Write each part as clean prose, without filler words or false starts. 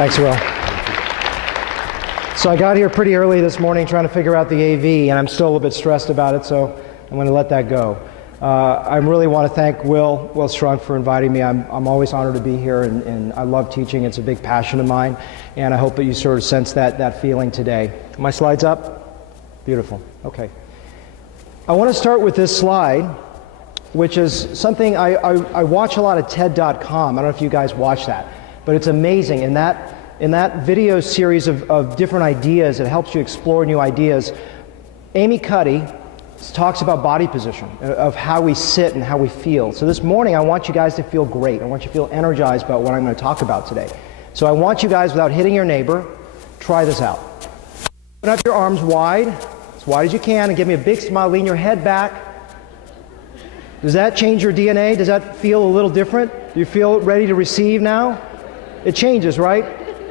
Thanks, Will. So I got here pretty early this morning trying to figure out the AV, and I'm still a little bit stressed about it, so I'm going to let that go. I really want to thank Will Strunk for inviting me. I'm always honored to be here, and I love teaching. It's a big passion of mine, and I hope that you sort of sense that feeling today. Are my slides up? Beautiful. Okay. I want to start with this slide, which is something I watch a lot of TED.com. I don't know if you guys watch that, but it's amazing. In that video series of different ideas, it helps you explore new ideas. Amy Cuddy talks about body position, of how we sit and how we feel. So this morning, I want you guys to feel great. I want you to feel energized about what I'm going to talk about today. So I want you guys, without hitting your neighbor, try this out. Open up your arms wide as you can, and give me a big smile. Lean your head back. Does that change your DNA? Does that feel a little different? Do you feel ready to receive now? It changes, right?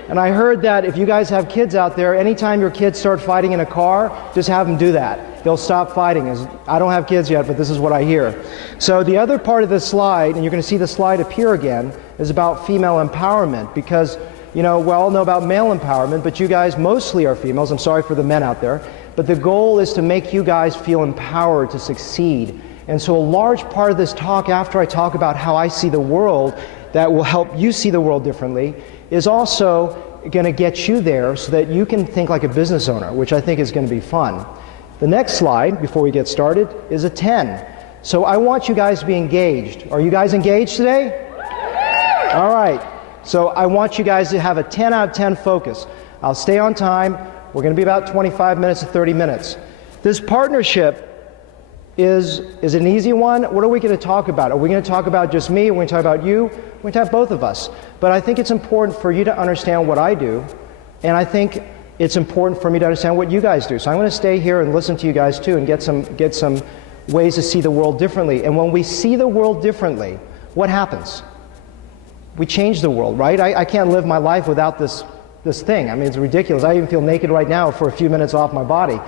And I heard that if you guys have kids out there, anytime your kids start fighting in a car, just have them do that. They'll stop fighting. I don't have kids yet, but this is what I hear. So the other part of this slide, and you're going to see the slide appear again, is about female empowerment, because, you know, we all know about male empowerment, but you guys mostly are females. I'm sorry for the men out there. But the goal is to make you guys feel empowered to succeed. And so a large part of this talk, after I talk about how I see the world, that will help you see the world differently, is also going to get you there so that you can think like a business owner, which I think is going to be fun. The next slide, before we get started, is a 10. So I want you guys to be engaged. Are you guys engaged today? All right. So I want you guys to have a 10 out of 10 focus. I'll stay on time. We're going to be about 25 minutes to 30 minutes. This partnership is an easy one. What are we going to talk about? Are we going to talk about just me? Are we going to talk about you? We're going to have both of us. But I think it's important for you to understand what I do, and I think it's important for me to understand what you guys do. So I'm going to stay here and listen to you guys too, and get some ways to see the world differently. And when we see the world differently, what happens? We change the world, right? I can't live my life without this thing. I mean, it's ridiculous. I even feel naked right now for a few minutes off my body.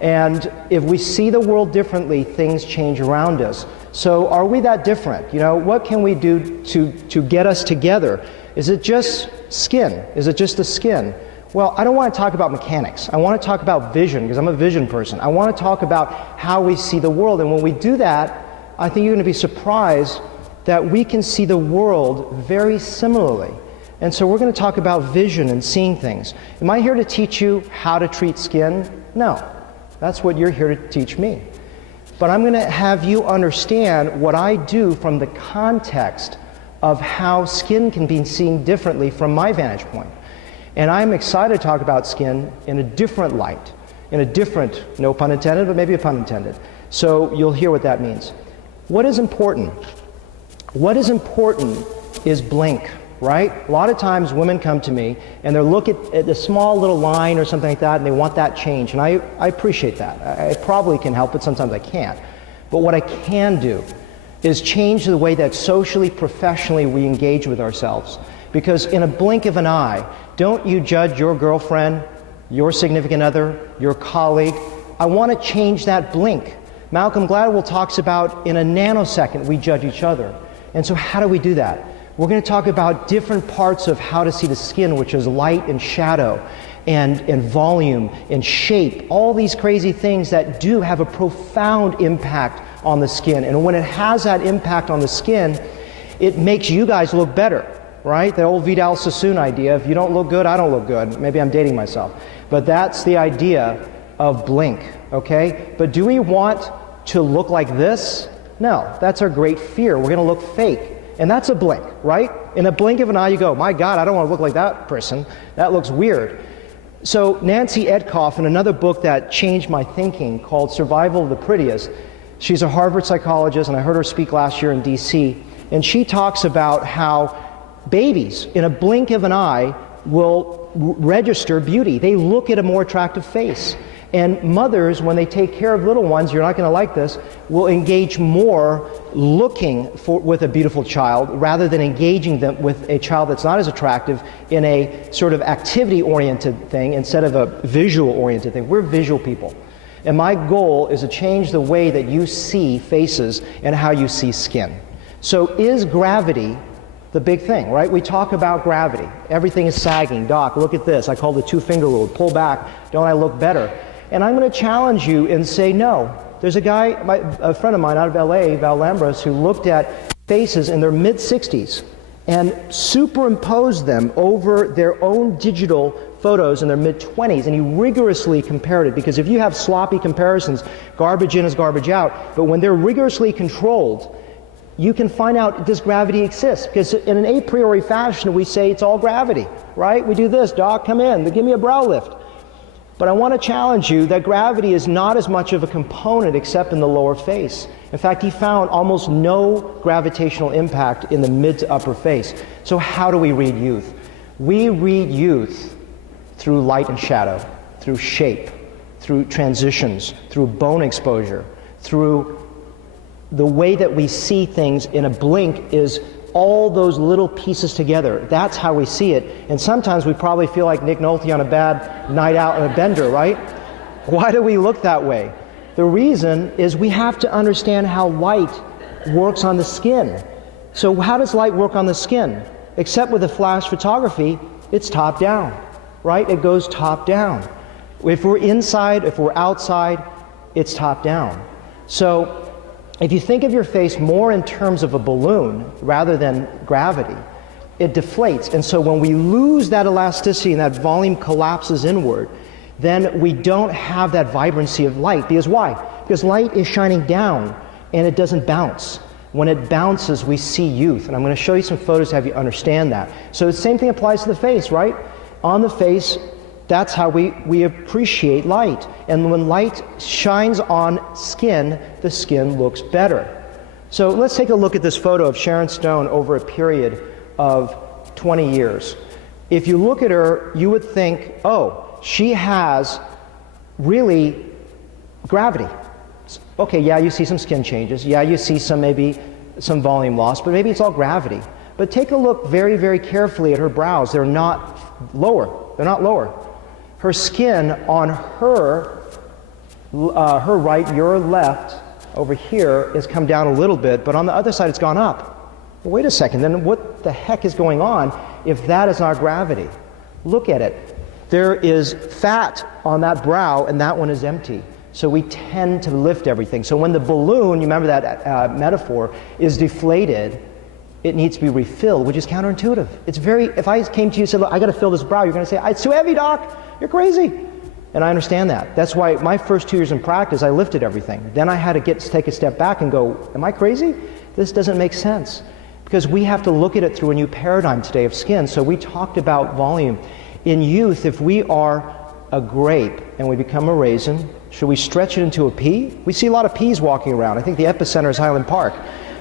And if we see the world differently, things change around us. So are we that different? You know, what can we do to get us together? Is it just skin? Is it just the skin? Well, I don't want to talk about mechanics. I want to talk about vision, because I'm a vision person. I want to talk about how we see the world. And when we do that, I think you're going to be surprised that we can see the world very similarly. And so we're going to talk about vision and seeing things. Am I here to teach you how to treat skin? No. That's what you're here to teach me. But I'm going to have you understand what I do from the context of how skin can be seen differently from my vantage point. And I'm excited to talk about skin in a different light, in a different, no pun intended, but maybe a pun intended. So you'll hear what that means. What is important? What is important is blink, right? A lot of times women come to me and they'll look at a small little line or something like that, and they want that change. And I appreciate that. I probably can help it, sometimes I can't. But what I can do is change the way that socially, professionally we engage with ourselves. Because in a blink of an eye, don't you judge your girlfriend, your significant other, your colleague. I want to change that blink. Malcolm Gladwell talks about in a nanosecond we judge each other. And so how do we do that? We're going to talk about different parts of how to see the skin, which is light and shadow, and volume and shape, all these crazy things that do have a profound impact on the skin. And when it has that impact on the skin, it makes you guys look better, right? The old Vidal Sassoon idea, if you don't look good, I don't look good. Maybe I'm dating myself. But that's the idea of blink, okay? But do we want to look like this? No, that's our great fear. We're going to look fake. And that's a blink, right? In a blink of an eye, you go, my God, I don't want to look like that person. That looks weird. So Nancy Etkoff, in another book that changed my thinking called Survival of the Prettiest, she's a Harvard psychologist, and I heard her speak last year in DC, and she talks about how babies, in a blink of an eye, will register beauty. They look at a more attractive face. And mothers, when they take care of little ones, you're not going to like this, will engage more looking with a beautiful child rather than engaging them with a child that's not as attractive in a sort of activity-oriented thing instead of a visual-oriented thing. We're visual people. And my goal is to change the way that you see faces and how you see skin. So is gravity the big thing, right? We talk about gravity. Everything is sagging. Doc, look at this. I call the two-finger rule. Pull back. Don't I look better? And I'm going to challenge you and say no. There's a guy, a friend of mine out of LA, Val Lambros, who looked at faces in their mid-60s and superimposed them over their own digital photos in their mid-20s, and he rigorously compared it, because if you have sloppy comparisons, garbage in is garbage out, but when they're rigorously controlled, you can find out, does gravity exist? Because in an a priori fashion, we say it's all gravity, right? We do this, doc, come in, give me a brow lift. But I want to challenge you that gravity is not as much of a component except in the lower face. In fact, he found almost no gravitational impact in the mid to upper face. So how do we read youth? We read youth through light and shadow, through shape, through transitions, through bone exposure, through the way that we see things in a blink is all those little pieces together. That's how we see it. And sometimes we probably feel like Nick Nolte on a bad night out on a bender, right? Why do we look that way? The reason is we have to understand how light works on the skin. So how does light work on the skin? Except with the flash photography, it's top down, right? It goes top down. If we're inside, if we're outside, it's top down. So if you think of your face more in terms of a balloon rather than gravity, it deflates. And so when we lose that elasticity and that volume collapses inward, then we don't have that vibrancy of light. Because why? Because light is shining down and it doesn't bounce. When it bounces, we see youth. And I'm going to show you some photos to have you understand that. So the same thing applies to the face, right? On the face, that's how we appreciate light. And when light shines on skin, the skin looks better. So let's take a look at this photo of Sharon Stone over a period of 20 years. If you look at her, you would think, oh, she has really gravity. Okay, yeah, you see some skin changes. Yeah, you see maybe some volume loss, but maybe it's all gravity. But take a look very, very carefully at her brows. They're not lower. They're not lower. Her skin on her right, your left, over here, has come down a little bit, but on the other side it's gone up. Well, wait a second, then what the heck is going on if that is not gravity? Look at it. There is fat on that brow, and that one is empty. So we tend to lift everything. So when the balloon, you remember that metaphor, is deflated, it needs to be refilled, which is counterintuitive. It's very, if I came to you and said, look, I got to fill this brow, you're going to say, it's too heavy, doc. You're crazy. And I understand that. That's why my first 2 years in practice, I lifted everything. Then I had to take a step back and go, am I crazy? This doesn't make sense. Because we have to look at it through a new paradigm today of skin. So we talked about volume. In youth, if we are a grape and we become a raisin, should we stretch it into a pea? We see a lot of peas walking around. I think the epicenter is Highland Park.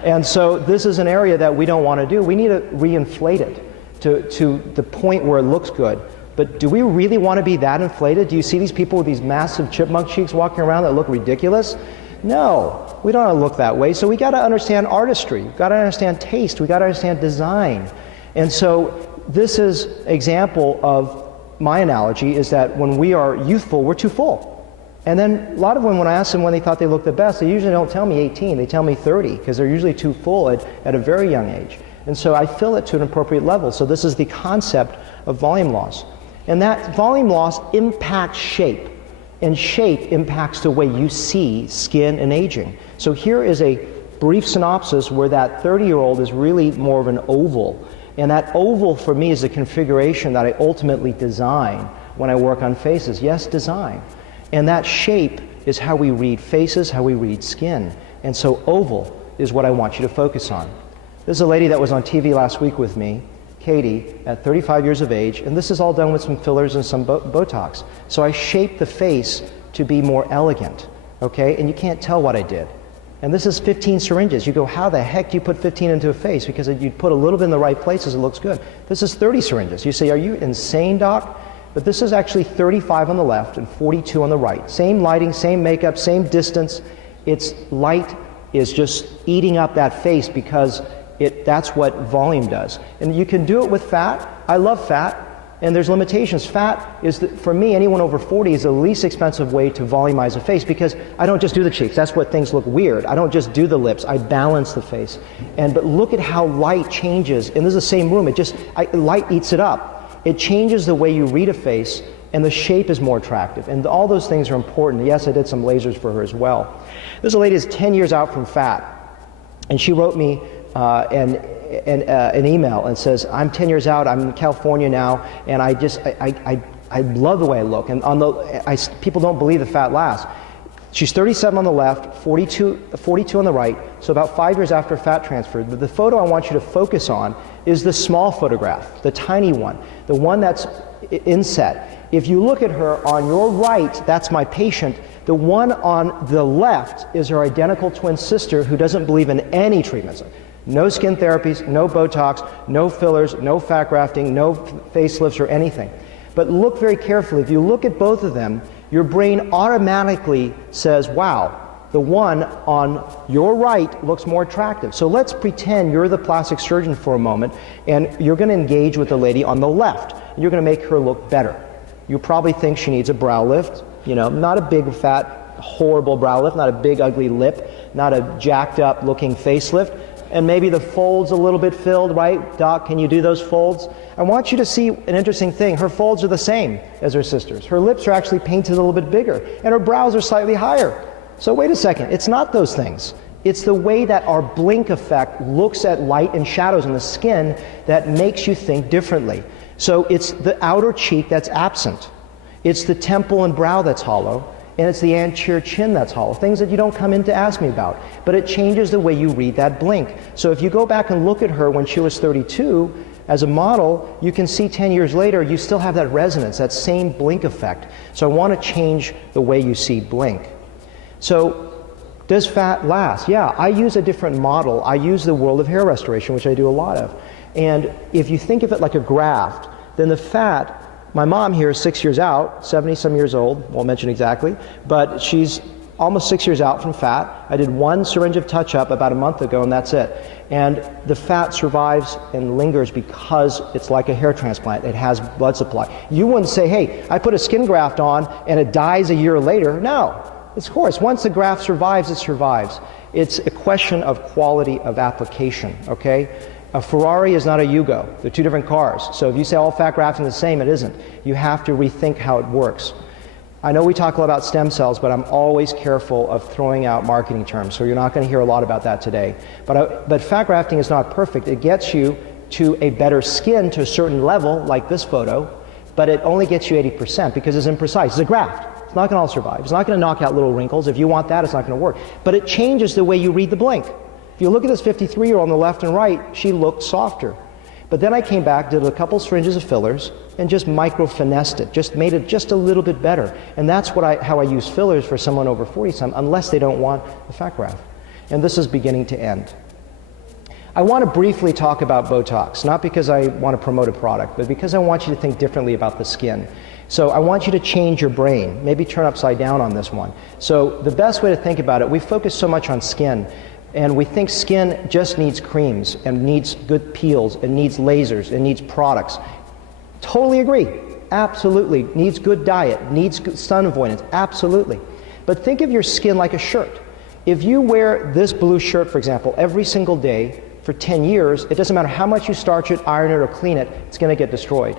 And so this is an area that we don't want to do. We need to reinflate it to the point where it looks good. But do we really want to be that inflated? Do you see these people with these massive chipmunk cheeks walking around that look ridiculous? No, we don't want to look that way. So we got to understand artistry. We've got to understand taste. We've got to understand design. And so this is an example of my analogy is that when we are youthful, we're too full. And then a lot of women, when I ask them when they thought they looked the best, they usually don't tell me 18, they tell me 30, because they're usually too full at a very young age. And so I fill it to an appropriate level. So this is the concept of volume loss. And that volume loss impacts shape, and shape impacts the way you see skin and aging. So here is a brief synopsis where that 30-year-old is really more of an oval. And that oval for me is the configuration that I ultimately design when I work on faces. Yes, design. And that shape is how we read faces, how we read skin. And so oval is what I want you to focus on. This is a lady that was on TV last week with me, Katie, at 35 years of age, and this is all done with some fillers and some Botox. So I shaped the face to be more elegant, okay? And you can't tell what I did. And this is 15 syringes. You go, how the heck do you put 15 into a face? Because you put a little bit in the right places, it looks good. This is 30 syringes. You say, are you insane, doc? But this is actually 35 on the left and 42 on the right. Same lighting, same makeup, same distance. It's light is just eating up that face because that's what volume does. And you can do it with fat. I love fat. And there's limitations. Fat is, for me, anyone over 40 is the least expensive way to volumize a face, because I don't just do the cheeks. That's what things look weird. I don't just do the lips. I balance the face. But look at how light changes. And this is the same room. Light eats it up. It changes the way you read a face, and the shape is more attractive. And all those things are important. Yes, I did some lasers for her as well. This lady is 10 years out from fat. And she wrote me an email and says, I'm 10 years out, I'm in California now, and I love the way I look. And people don't believe the fat lasts. She's 37 on the left, 42 on the right, so about 5 years after fat transfer. The photo I want you to focus on is the small photograph, the tiny one, the one that's inset. If you look at her on your right, that's my patient. The one on the left is her identical twin sister who doesn't believe in any treatments. No skin therapies, no Botox, no fillers, no fat grafting, no facelifts or anything. But look very carefully. If you look at both of them, your brain automatically says, wow, the one on your right looks more attractive. So let's pretend you're the plastic surgeon for a moment, and you're going to engage with the lady on the left. And you're going to make her look better. You probably think she needs a brow lift, not a big, fat, horrible brow lift, not a big, ugly lip, not a jacked up looking facelift. And maybe the folds a little bit filled, right? Doc, can you do those folds? I want you to see an interesting thing. Her folds are the same as her sister's. Her lips are actually painted a little bit bigger, and her brows are slightly higher. So wait a second, it's not those things. It's the way that our blink effect looks at light and shadows in the skin that makes you think differently. So it's the outer cheek that's absent. It's the temple and brow that's hollow. And it's the anterior chin that's hollow, things that you don't come in to ask me about. But it changes the way you read that blink. So if you go back and look at her when she was 32 as a model, you can see 10 years later, you still have that resonance, that same blink effect. So I want to change the way you see blink. So does fat last? Yeah, I use a different model. I use the world of hair restoration, which I do a lot of. And if you think of it like a graft, then the fat, my mom here is 6 years out, 70-some years old, won't mention exactly, but she's almost 6 years out from fat. I did one syringe of touch-up about a month ago, and that's it. And the fat survives and lingers because it's like a hair transplant. It has blood supply. You wouldn't say, hey, I put a skin graft on and it dies a year later. No, of course, once the graft survives, it survives. It's a question of quality of application, okay? A Ferrari is not a Yugo. They're two different cars. So if you say all fat grafting is the same, it isn't. You have to rethink how it works. I know we talk a lot about stem cells, but I'm always careful of throwing out marketing terms, so you're not going to hear a lot about that today. But fat grafting is not perfect. It gets you to a better skin to a certain level, like this photo, but it only gets you 80% because it's imprecise. It's a graft. It's not going to all survive. It's not going to knock out little wrinkles. If you want that, it's not going to work. But it changes the way you read the blink. If you look at this 53-year-old on the left and right, she looked softer. But then I came back, did a couple syringes of fillers, and just micro-finessed it, just made it just a little bit better. And that's how I use fillers for someone over 40-some, unless they don't want a fat graft. And this is beginning to end. I want to briefly talk about Botox, not because I want to promote a product, but because I want you to think differently about the skin. So I want you to change your brain, maybe turn upside down on this one. So the best way to think about it, we focus so much on skin, and we think skin just needs creams and needs good peels and needs lasers and needs products. Totally agree. Absolutely. Needs good diet, needs good sun avoidance. Absolutely. But think of your skin like a shirt. If you wear this blue shirt, for example, every single day for 10 years, it doesn't matter how much you starch it, iron it, or clean it, it's going to get destroyed.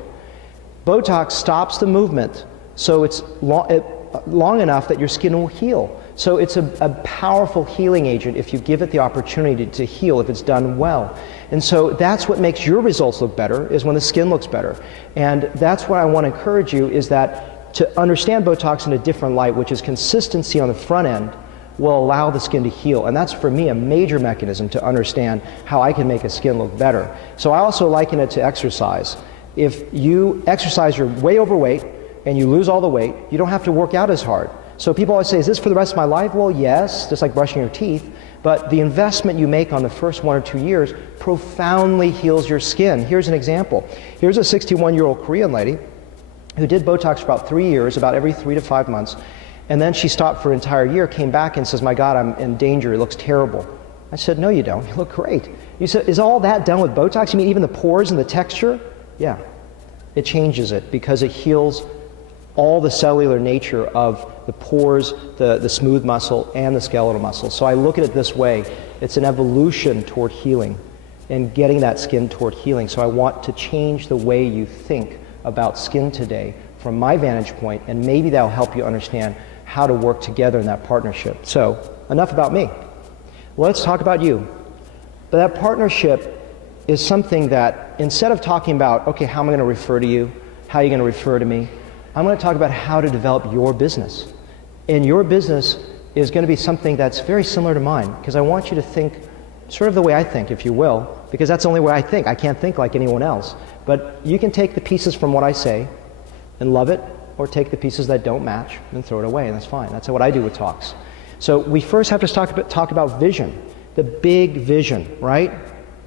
Botox stops the movement, so it's long enough that your skin will heal. So it's a powerful healing agent if you give it the opportunity to heal, if it's done well. And so that's what makes your results look better, is when the skin looks better. And that's what I want to encourage you, is that to understand Botox in a different light, which is consistency on the front end, will allow the skin to heal. And that's, for me, a major mechanism to understand how I can make a skin look better. So I also liken it to exercise. If you exercise, you're way overweight, and you lose all the weight, you don't have to work out as hard. So people always say, is this for the rest of my life? Well, yes, just like brushing your teeth, but the investment you make on the first 1 or 2 years profoundly heals your skin. Here's an example. Here's a 61-year-old Korean lady who did Botox for about 3 years, about every 3 to 5 months, and then she stopped for an entire year, came back and says, my God, I'm in danger, it looks terrible. I said, no you don't, you look great. You said, is all that done with Botox? You mean even the pores and the texture? Yeah. It changes it because it heals all the cellular nature of the pores, the smooth muscle, and the skeletal muscle. So I look at it this way. It's an evolution toward healing and getting that skin toward healing. So I want to change the way you think about skin today from my vantage point, and maybe that'll help you understand how to work together in that partnership. So enough about me. Let's talk about you. But that partnership is something that, instead of talking about, okay, how am I going to refer to you? How are you going to refer to me? I'm going to talk about how to develop your business. And your business is going to be something that's very similar to mine, because I want you to think sort of the way I think, if you will, because that's the only way I think. I can't think like anyone else. But you can take the pieces from what I say and love it, or take the pieces that don't match and throw it away, and that's fine. That's what I do with talks. So we first have to talk about vision, the big vision, right?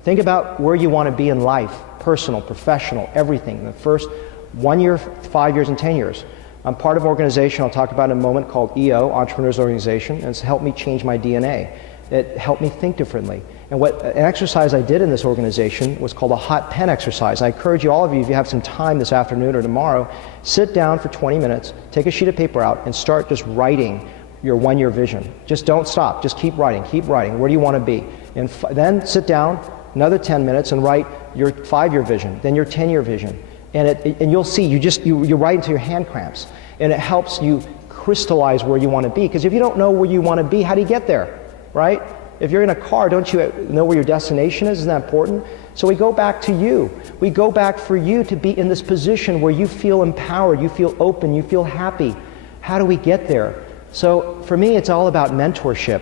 Think about where you want to be in life, personal, professional, everything. The first 1 year, 5 years, and 10 years. I'm part of an organization I'll talk about in a moment called EO, Entrepreneurs Organization, and it's helped me change my DNA. It helped me think differently. And an exercise I did in this organization was called a hot pen exercise. I encourage you, all of you, if you have some time this afternoon or tomorrow, sit down for 20 minutes, take a sheet of paper out, and start just writing your 1 year vision. Just don't stop. Just keep writing. Keep writing. Where do you want to be? And then sit down another 10 minutes and write your 5 year vision, then your 10 year vision. And you'll see, you write into your hand cramps, and it helps you crystallize where you want to be. Because if you don't know where you want to be, how do you get there, right? If you're in a car, don't you know where your destination is? Isn't that important? So we go back to you. We go back for you to be in this position where you feel empowered, you feel open, you feel happy. How do we get there? So for me, it's all about mentorship.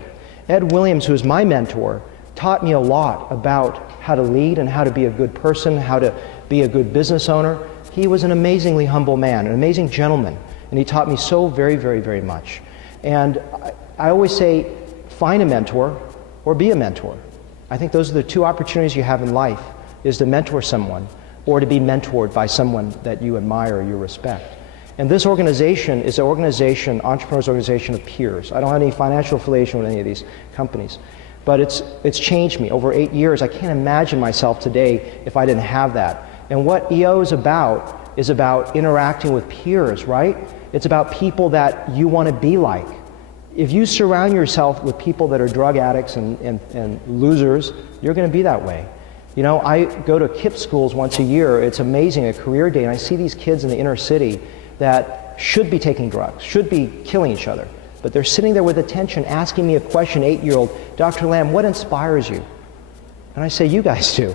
Ed Williams, who is my mentor, taught me a lot about how to lead and how to be a good person, how to be a good business owner. He was an amazingly humble man, an amazing gentleman, and he taught me so very, very, very much. And I always say, find a mentor or be a mentor. I think those are the two opportunities you have in life, is to mentor someone or to be mentored by someone that you admire or you respect. And this organization is an organization, entrepreneurs organization of peers. I don't have any financial affiliation with any of these companies. But it's changed me over 8 years. I can't imagine myself today if I didn't have that. And what EO is about interacting with peers, right? It's about people that you want to be like. If you surround yourself with people that are drug addicts and losers, you're going to be that way. You know, I go to KIPP schools once a year. It's amazing, a career day, and I see these kids in the inner city that should be taking drugs, should be killing each other. But they're sitting there with attention, asking me a question, 8-year-old, Dr. Lamb, what inspires you? And I say, you guys do.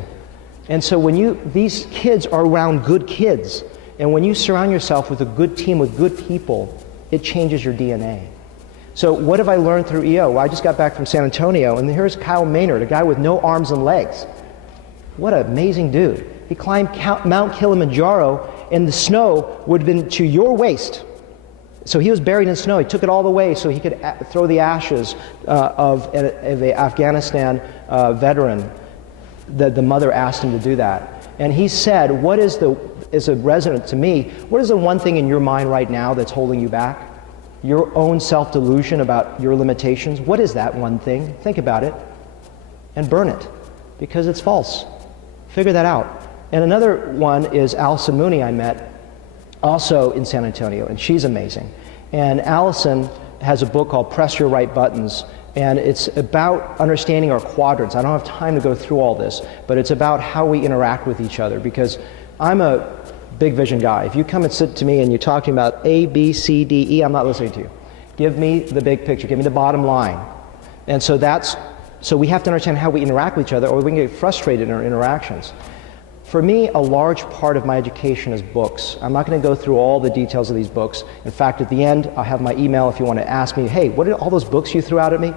And so when these kids are around good kids, and when you surround yourself with a good team, with good people, it changes your DNA. So what have I learned through EO? Well, I just got back from San Antonio, and here's Kyle Maynard, a guy with no arms and legs. What an amazing dude. He climbed Mount Kilimanjaro, and the snow would have been to your waist. So he was buried in snow. He took it all the way so he could throw the ashes of an Afghanistan veteran. The mother asked him to do that. And he said, as a resident to me, what is the one thing in your mind right now that's holding you back? Your own self-delusion about your limitations. What is that one thing? Think about it and burn it, because it's false. Figure that out. And another one is Allison Mooney I met also in San Antonio, and she's amazing. And Allison has a book called Press Your Right Buttons, and it's about understanding our quadrants. I don't have time to go through all this, but it's about how we interact with each other, because I'm a big vision guy. If you come and sit to me and you're talking about A, B, C, D, E, I'm not listening to you. Give me the big picture, give me the bottom line. And so we have to understand how we interact with each other, or we can get frustrated in our interactions. For me, a large part of my education is books. I'm not going to go through all the details of these books. In fact, at the end, I'll have my email if you want to ask me, hey, what are all those books you threw out at me?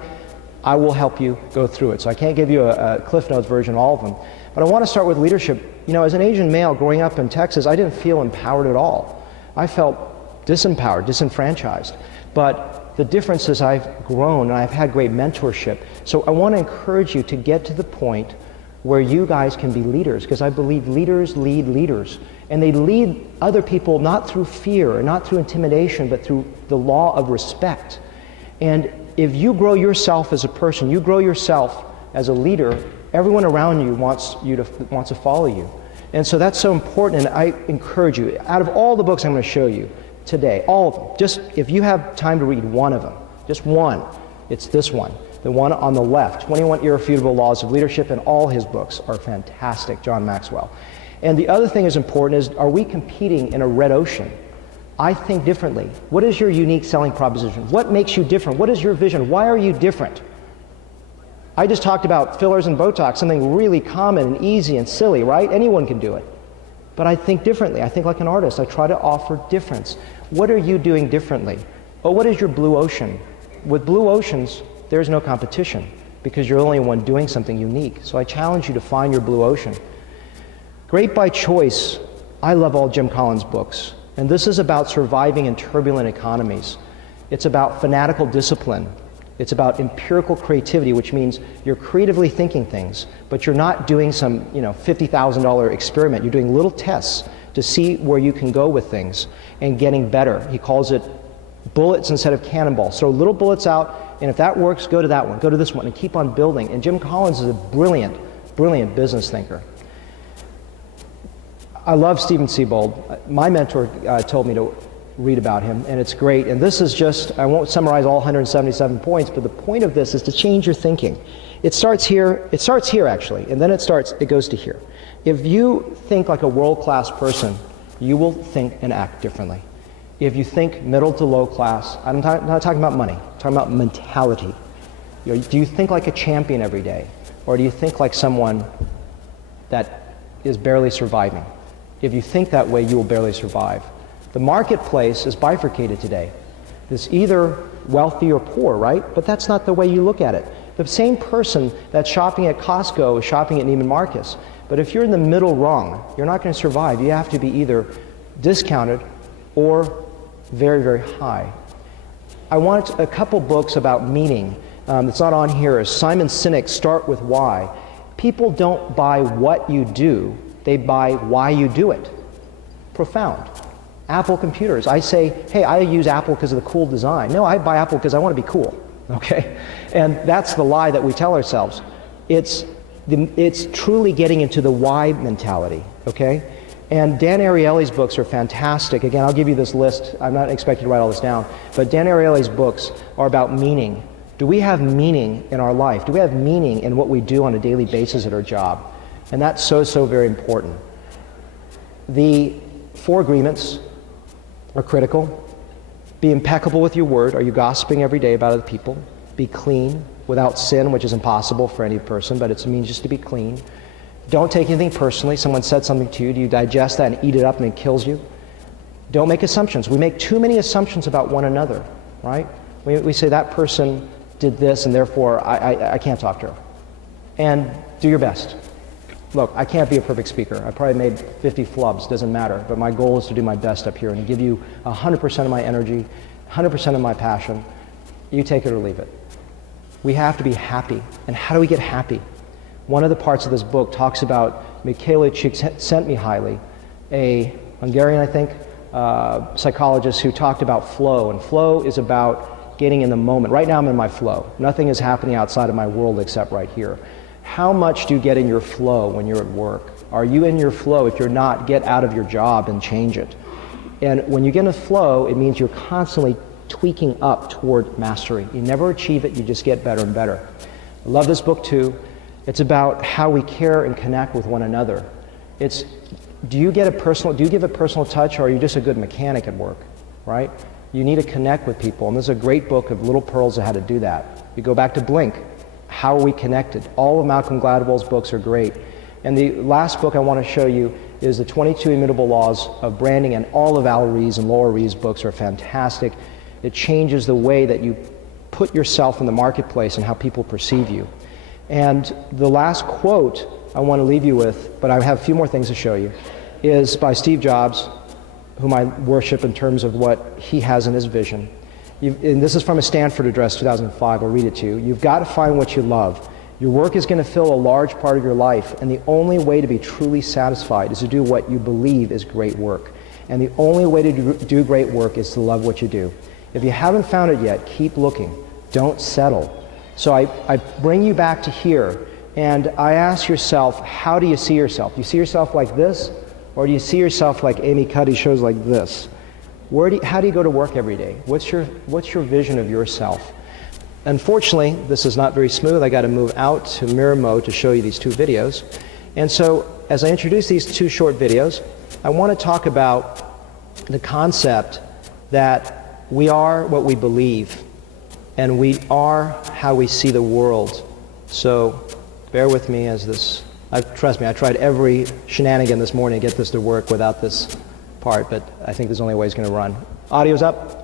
I will help you go through it. So I can't give you a Cliff Notes version of all of them. But I want to start with leadership. You know, as an Asian male growing up in Texas, I didn't feel empowered at all. I felt disempowered, disenfranchised. But the difference is I've grown and I've had great mentorship. So I want to encourage you to get to the point where you guys can be leaders, because I believe leaders lead leaders. And they lead other people not through fear and not through intimidation, but through the law of respect. And if you grow yourself as a person, you grow yourself as a leader, everyone around you wants to follow you. And so that's so important, and I encourage you, out of all the books I'm going to show you today, all of them, just if you have time to read one of them, just one, it's this one. The one on the left, 21 Irrefutable Laws of Leadership, and all his books are fantastic, John Maxwell. And the other thing is important is, are we competing in a red ocean? I think differently. What is your unique selling proposition? What makes you different? What is your vision? Why are you different? I just talked about fillers and Botox, something really common and easy and silly, right? Anyone can do it. But I think differently. I think like an artist. I try to offer difference. What are you doing differently? Oh, what is your blue ocean? With blue oceans, there's no competition because you're the only one doing something unique. So I challenge you to find your blue ocean. Great by Choice. I love all Jim Collins' books. And this is about surviving in turbulent economies. It's about fanatical discipline. It's about empirical creativity, which means you're creatively thinking things, but you're not doing some, $50,000 experiment. You're doing little tests to see where you can go with things and getting better. He calls it bullets instead of cannonballs. Throw little bullets out, and if that works, go to that one, go to this one, and keep on building. And Jim Collins is a brilliant, brilliant business thinker. I love Steven Siebold. My mentor told me to read about him, and it's great. And this is just, I won't summarize all 177 points, but the point of this is to change your thinking. It starts here actually, and then it goes to here. If you think like a world-class person, you will think and act differently. If you think middle to low class, I'm not talking about money, I'm talking about mentality. Do you think like a champion every day? Or do you think like someone that is barely surviving? If you think that way, you will barely survive. The marketplace is bifurcated today. It's either wealthy or poor, right? But that's not the way you look at it. The same person that's shopping at Costco is shopping at Neiman Marcus. But if you're in the middle rung, you're not going to survive. You have to be either discounted or very, very high. I want a couple books about meaning. That's not on here is Simon Sinek's Start With Why. People don't buy what you do, they buy why you do it. Profound. Apple computers. I say, hey, I use Apple because of the cool design. No, I buy Apple because I want to be cool. Okay? And that's the lie that we tell ourselves. It's truly getting into the why mentality. Okay? And Dan Ariely's books are fantastic. Again, I'll give you this list. I'm not expecting to write all this down. But Dan Ariely's books are about meaning. Do we have meaning in our life? Do we have meaning in what we do on a daily basis at our job? And that's so, so very important. The 4 agreements are critical. Be impeccable with your word. Are you gossiping every day about other people? Be clean without sin, which is impossible for any person, but it means just to be clean. Don't take anything personally. Someone said something to you. Do you digest that and eat it up and it kills you? Don't make assumptions. We make too many assumptions about one another, right? We say that person did this and therefore I can't talk to her. And do your best. Look, I can't be a perfect speaker. I probably made 50 flubs, doesn't matter. But my goal is to do my best up here and give you 100% of my energy, 100% of my passion. You take it or leave it. We have to be happy. And how do we get happy? One of the parts of this book talks about Michaela Csikszentmihalyi, a Hungarian, I think, psychologist who talked about flow. And flow is about getting in the moment. Right now I'm in my flow. Nothing is happening outside of my world except right here. How much do you get in your flow when you're at work? Are you in your flow? If you're not, get out of your job and change it. And when you get in a flow, it means you're constantly tweaking up toward mastery. You never achieve it, you just get better and better. I love this book too. It's about how we care and connect with one another. It's, do you give a personal touch, or are you just a good mechanic at work, right? You need to connect with people, and this is a great book of little pearls of how to do that. You go back to Blink. How are we connected? All of Malcolm Gladwell's books are great. And the last book I want to show you is the 22 Immutable Laws of Branding, and all of Al Ree's and Laura Ree's books are fantastic. It changes the way that you put yourself in the marketplace and how people perceive you. And the last quote I want to leave you with, but I have a few more things to show you, is by Steve Jobs, whom I worship in terms of what he has in his vision. And this is from a Stanford address, 2005. I'll read it to you. You've got to find what you love. Your work is going to fill a large part of your life, and the only way to be truly satisfied is to do what you believe is great work. And the only way to do great work is to love what you do. If you haven't found it yet, keep looking. Don't settle. So I bring you back to here. And I asked yourself, how do you see yourself? Do you see yourself like this, or do you see yourself like Amy Cuddy shows like this? How do you go to work every day? What's your vision of yourself? Unfortunately, this is not very smooth. I got to move out to mirror mode to show you these two videos. And so, as I introduce these two short videos, I want to talk about the concept that we are what we believe, and we are how we see the world. So, bear with me as this, trust me, I tried every shenanigan this morning to get this to work without this part, but I think there's only a way it's going to run. Audio's up.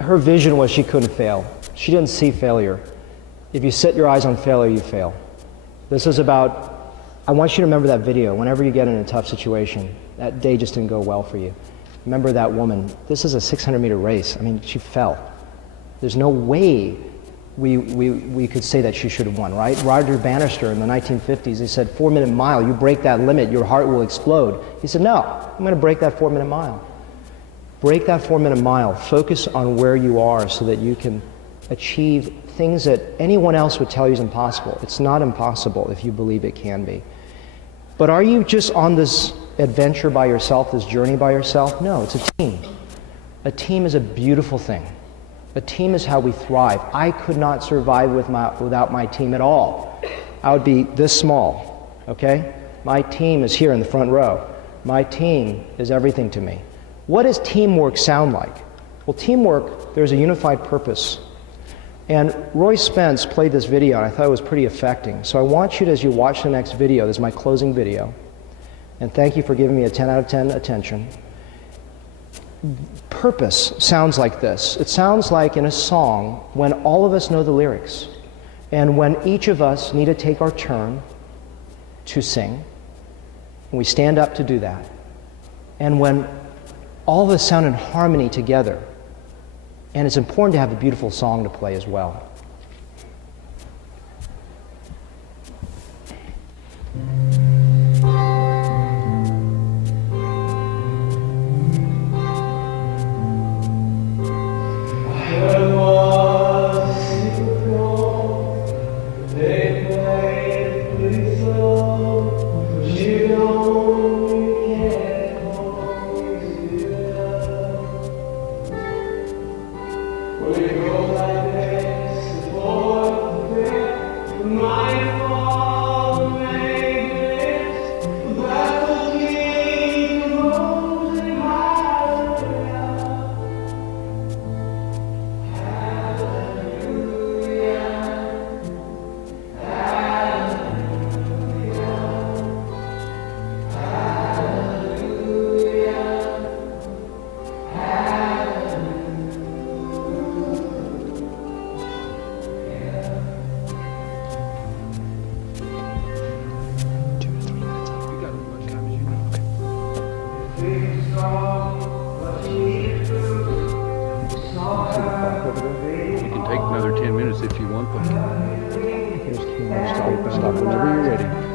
Her vision was she couldn't fail. She didn't see failure. If you set your eyes on failure, you fail. This is about, I want you to remember that video whenever you get in a tough situation. That day just didn't go well for you. Remember that woman. This is a 600-meter race. I mean, she fell. There's no way we could say that she should have won, right? Roger Bannister in the 1950s, he said, 4-minute mile, you break that limit, your heart will explode. He said, no, I'm going to break that 4-minute mile. Break that 4-minute mile. Focus on where you are so that you can achieve things that anyone else would tell you is impossible. It's not impossible if you believe it can be. But are you just on this adventure by yourself, this journey by yourself? No, it's a team. A team is a beautiful thing. A team is how we thrive. I could not survive without my team at all. I would be this small, okay? My team is here in the front row. My team is everything to me. What does teamwork sound like? Well, teamwork, there's a unified purpose. And Roy Spence played this video, and I thought it was pretty affecting. So I want you to, as you watch the next video, this is my closing video, and thank you for giving me a 10 out of 10 attention. Purpose sounds like this. It sounds like in a song when all of us know the lyrics, and when each of us need to take our turn to sing, and we stand up to do that, and when all of us sound in harmony together. And it's important to have a beautiful song to play as well. We go like this. stop whenever you're ready.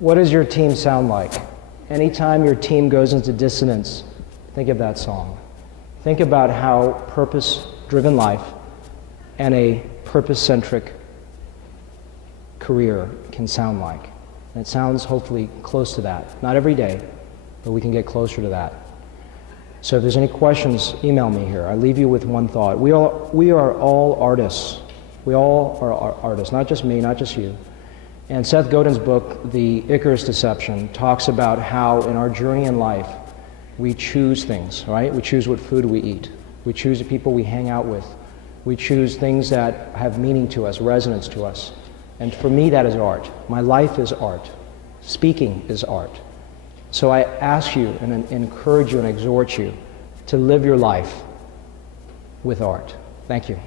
What does your team sound like? Anytime your team goes into dissonance, think of that song. Think about how purpose-driven life and a purpose-centric career can sound like. And it sounds hopefully close to that. Not every day, but we can get closer to that. So if there's any questions, email me here. I leave you with one thought. We are all artists. We all are artists, not just me, not just you. And Seth Godin's book, The Icarus Deception, talks about how in our journey in life, we choose things, right? We choose what food we eat. We choose the people we hang out with. We choose things that have meaning to us, resonance to us. And for me, that is art. My life is art. Speaking is art. So I ask you and encourage you and exhort you to live your life with art. Thank you.